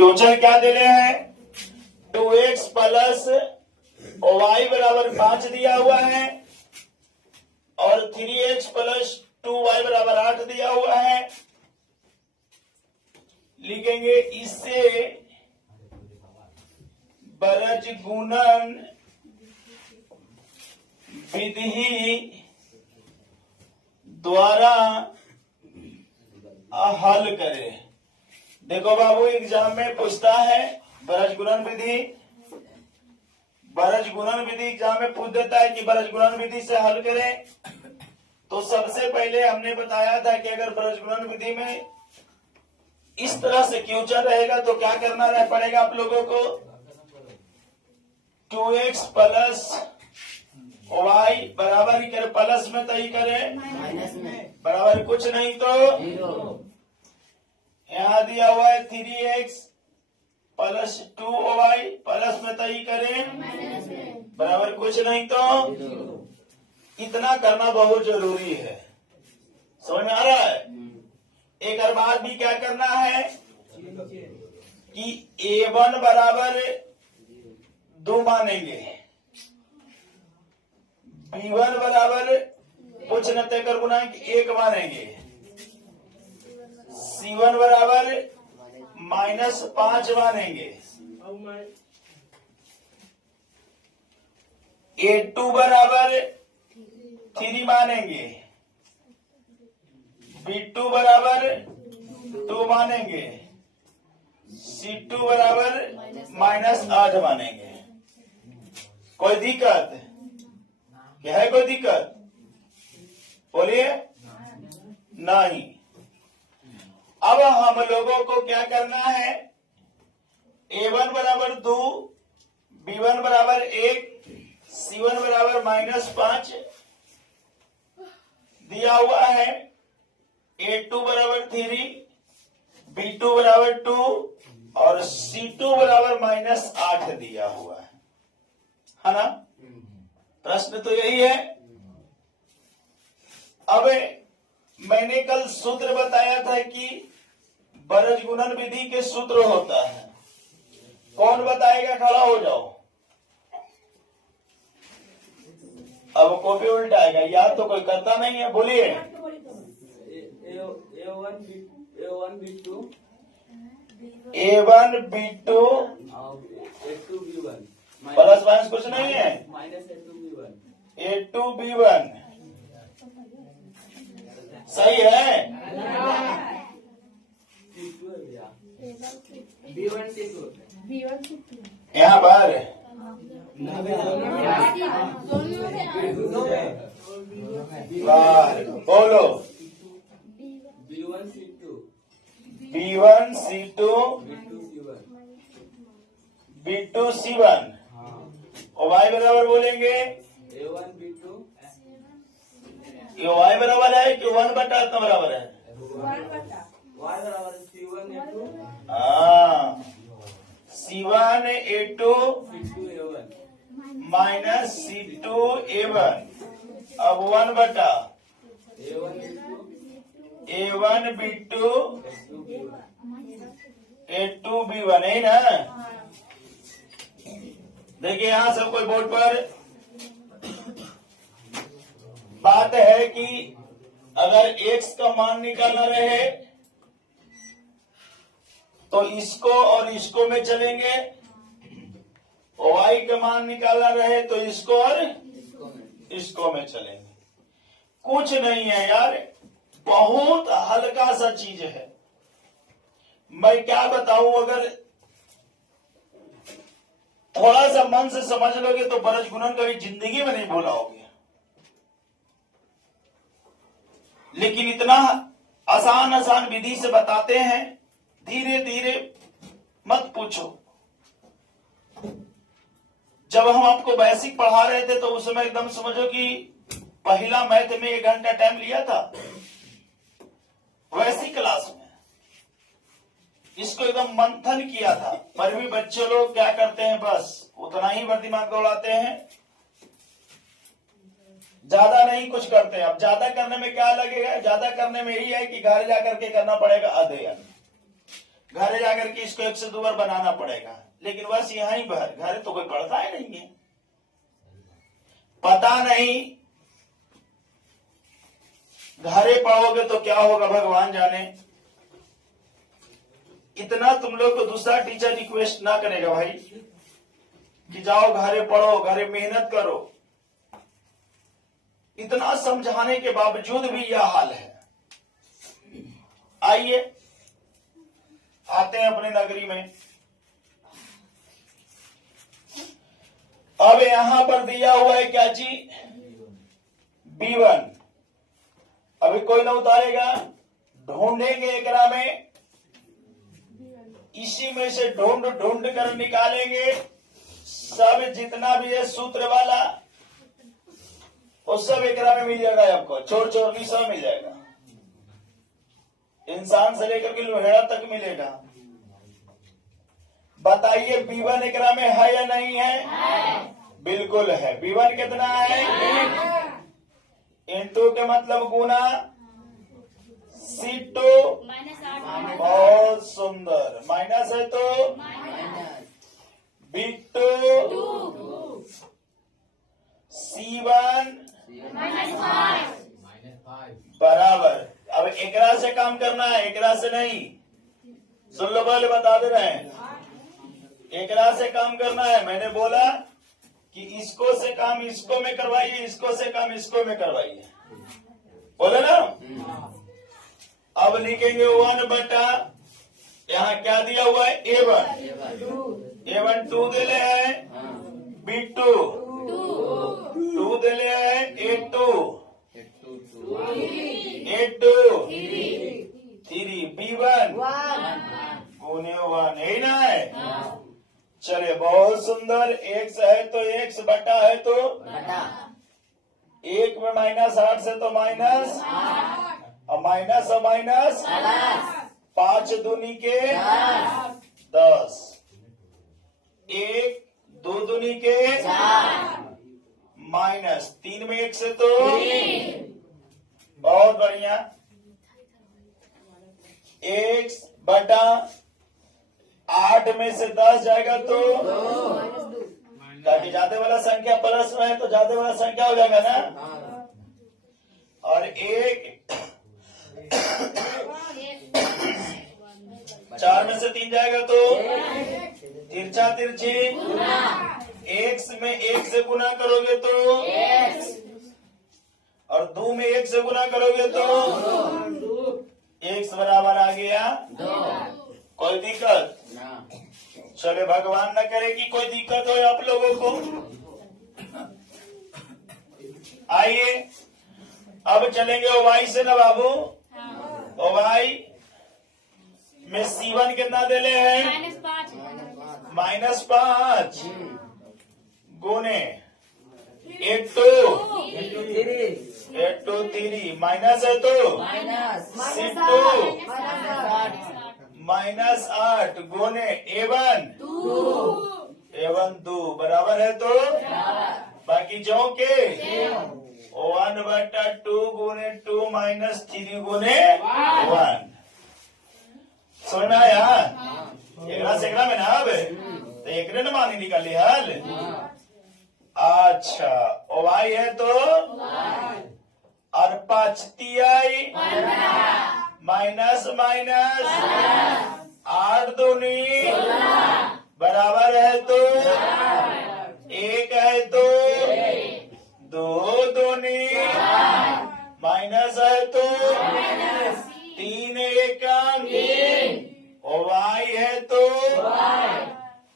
Question क्या दे रहे हैं? 2x प्लस y बराबर 5 दिया हुआ है और 3x प्लस 2y बराबर 8 दिया हुआ है। लिखेंगे इससे बरज गुणन विधि द्वारा हल करें। देखो बाबू, एग्जाम में पूछता है बरज गुणन विधि। बरज गुणन विधि एग्जाम में पूछ देता है कि बरज गुणन विधि से हल करें। तो सबसे पहले हमने बताया था कि अगर बरज गुणन विधि में इस तरह से क्वेश्चन रहेगा तो क्या करना रह पड़ेगा आप लोगों को? 2x प्लस y बराबर ही करे, प्लस में तो ही करे, माइनस में बराबर कुछ नहीं तो यहाँ दिया हुआ है 3x प्लस 2y प्लस में तय करें, बराबर कुछ नहीं तो। इतना करना बहुत जरूरी है, समझ में आ रहा है? एक और बात भी क्या करना है कि a1 बराबर 2 मानेंगे, b1 बराबर कुछ न तय कर गुणांक 1 मानेंगे, C1 बराबर -5 मानेंगे, A2 बराबर 3 मानेंगे, B2 बराबर 2 मानेंगे, C2 बराबर -8 मानेंगे। कोई दिक्कत क्या है? कोई दिक्कत बोलिए नहीं। अब हम लोगों को क्या करना है? A1 बराबर 2, B1 बराबर 1, C1 बराबर -5 दिया हुआ है, A2 बराबर 3, B2 बराबर 2 और C2 बराबर -8 दिया हुआ है ना? प्रश्न तो यही है। अब मैंने कल सूत्र बताया था कि बरज गुणन विधि के सूत्र होता है। कौन बताएगा? खड़ा हो जाओ। अब कॉपी उल्टाएगा, याद तो कोई करता नहीं है, बोलिए। A1 B2 प्लस माइनस कुछ नहीं है, A2 B1 सही है। यहाँ पर बोलो B1 C2 B2 C1 और y बराबर बोलेंगे ये y बराबर है कि 1 बटा इतना बराबर है? हाँ, C1 A2 minus C2 A1 अब 1 बटा A1 B2 A2 B1 है ना? देखिए यहां सब कोई बोर्ड पर बात है कि अगर x का मान निकालना रहे तो इसको और इसको में चलेंगे, y का मान निकालना रहे तो इसको और इसको में चलेंगे। कुछ नहीं है यार, बहुत हल्का सा चीज है। मैं क्या बताऊं, अगर थोड़ा सा मन से समझ लोगे तो बरज गुणन कभी जिंदगी में नहीं भूलाओगे। लेकिन इतना आसान आसान विधि से बताते हैं, धीरे धीरे मत पूछो। जब हम आपको बेसिक पढ़ा रहे थे तो उस समय एकदम समझो कि पहला मैथ में 1 घंटा टाइम लिया था, वैसी क्लास में इसको एकदम मंथन किया था। पर भी बच्चे लोग क्या करते हैं, बस उतना ही भर दिमाग दौड़ाते हैं, ज्यादा नहीं कुछ करते। अब ज्यादा करने में क्या लगेगा? ज्यादा करने में यही है कि घर जाकर के करना पड़ेगा अध्ययन। घरे जाकर के इसको 1 से 2 बार बनाना पड़ेगा, लेकिन बस यहाँ ही भर, घरे तो कोई पढ़ता ही नहीं है, पता नहीं। घरे पढ़ोगे तो क्या होगा भगवान जाने। इतना तुम लोग को दूसरा टीचर रिक्वेस्ट ना करेगा भाई कि जाओ घरे पढ़ो, घरे मेहनत करो। इतना समझाने के बावजूद भी यह हाल है। आइए आते हैं अपने नगरी में। अब यहां पर दिया हुआ है क्या जी, B1। अभी कोई ना उतारेगा, ढूंढेंगे एकरा में, इसी में से ढूंढ ढूंढ कर निकालेंगे। सब जितना भी है सूत्र वाला वो सब एकरा में मिल जाएगा आपको, चोर चोरनी सब मिल जाएगा, इंसान से लेकर के लोहेड़ा तक मिलेगा। बताइए B1 एकरा में है या नहीं है? बिल्कुल है। B1 कितना है? इंटू के मतलब गुना, C2 बहुत सुंदर, माइनस है तो B2 C1 बराबर। अब एकरा से काम करना है, एकरा से नहीं। सुन लो, पहले बता दे रहे हैं, एकरा से काम करना है। मैंने बोला कि इसको से काम इसको में करवाइए, इसको से काम इसको में करवाइए, बोले ना। अब लिखेंगे 1 बटा, यहाँ क्या दिया हुआ है, A1 2 दिले है, B2 2 दिले है, A2 3 B1 गुने 1 है ना है। चलिए बहुत सुंदर। x है तो x, बटा है तो 1 में -8 से तो माइनस, और माइनस और माइनस 5 दूनी के 10, 1 2 दूनी के माइनस, 3 में 1 से तो बहुत बढ़िया। x बटा 8 में से 10 जाएगा तो, ताकि जाते वाला संख्या प्लस में है तो जाते वाला संख्या हो जाएगा ना। और 1 4 में से 3 जाएगा तो तिरछा तिरछी, x में 1 से गुना करोगे तो, और 2 में 1 से गुना करोगे तो x बराबर आ गया 2। कोई दिक्कत? चले भगवान न करे कि कोई दिक्कत हो आप लोगों को। आइए अब चलेंगे y से ना बाबू। y में C1 कितना देले है, -5 गुने 8 3 माइनस है तो C2 -8 गुने A1 2 बराबर है तो, बाकी जो के 1 बटा 2 गुने 2 माइनस 3 गुने 1। समझ में आया? एकरा से एकरा में ना अब तो एकरे न मानी निकाली हाल। अच्छा y है तो, और 5 तिहाई माइनस माइनस 8 दूनी बराबर है तो, 1 है तो 2 दूनी माइनस है तो 3 1 और y है तो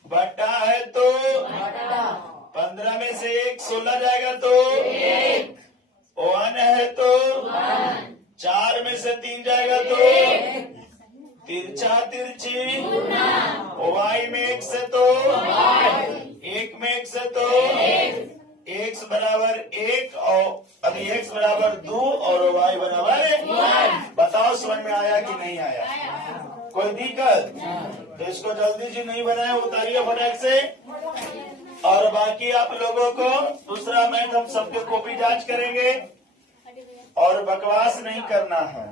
बटा है तो 15 में से 1 16 जाएगा तो 1 है तो 4 में से 3 जाएगा तो तिरछा तिरछी, y में 1 से तो 1 में 1 से तो x बराबर 1 और अभी x बराबर 2 और y बराबर 1। बताओ समझ में आया कि नहीं आया? कोई दिक्कत? तो इसको जल्दी जी नहीं बनाए, उतारिए फटाक से। और बाकी आप लोगों को दूसरा मैथ हम सबके कॉपी जांच करेंगे और बकवास नहीं करना है।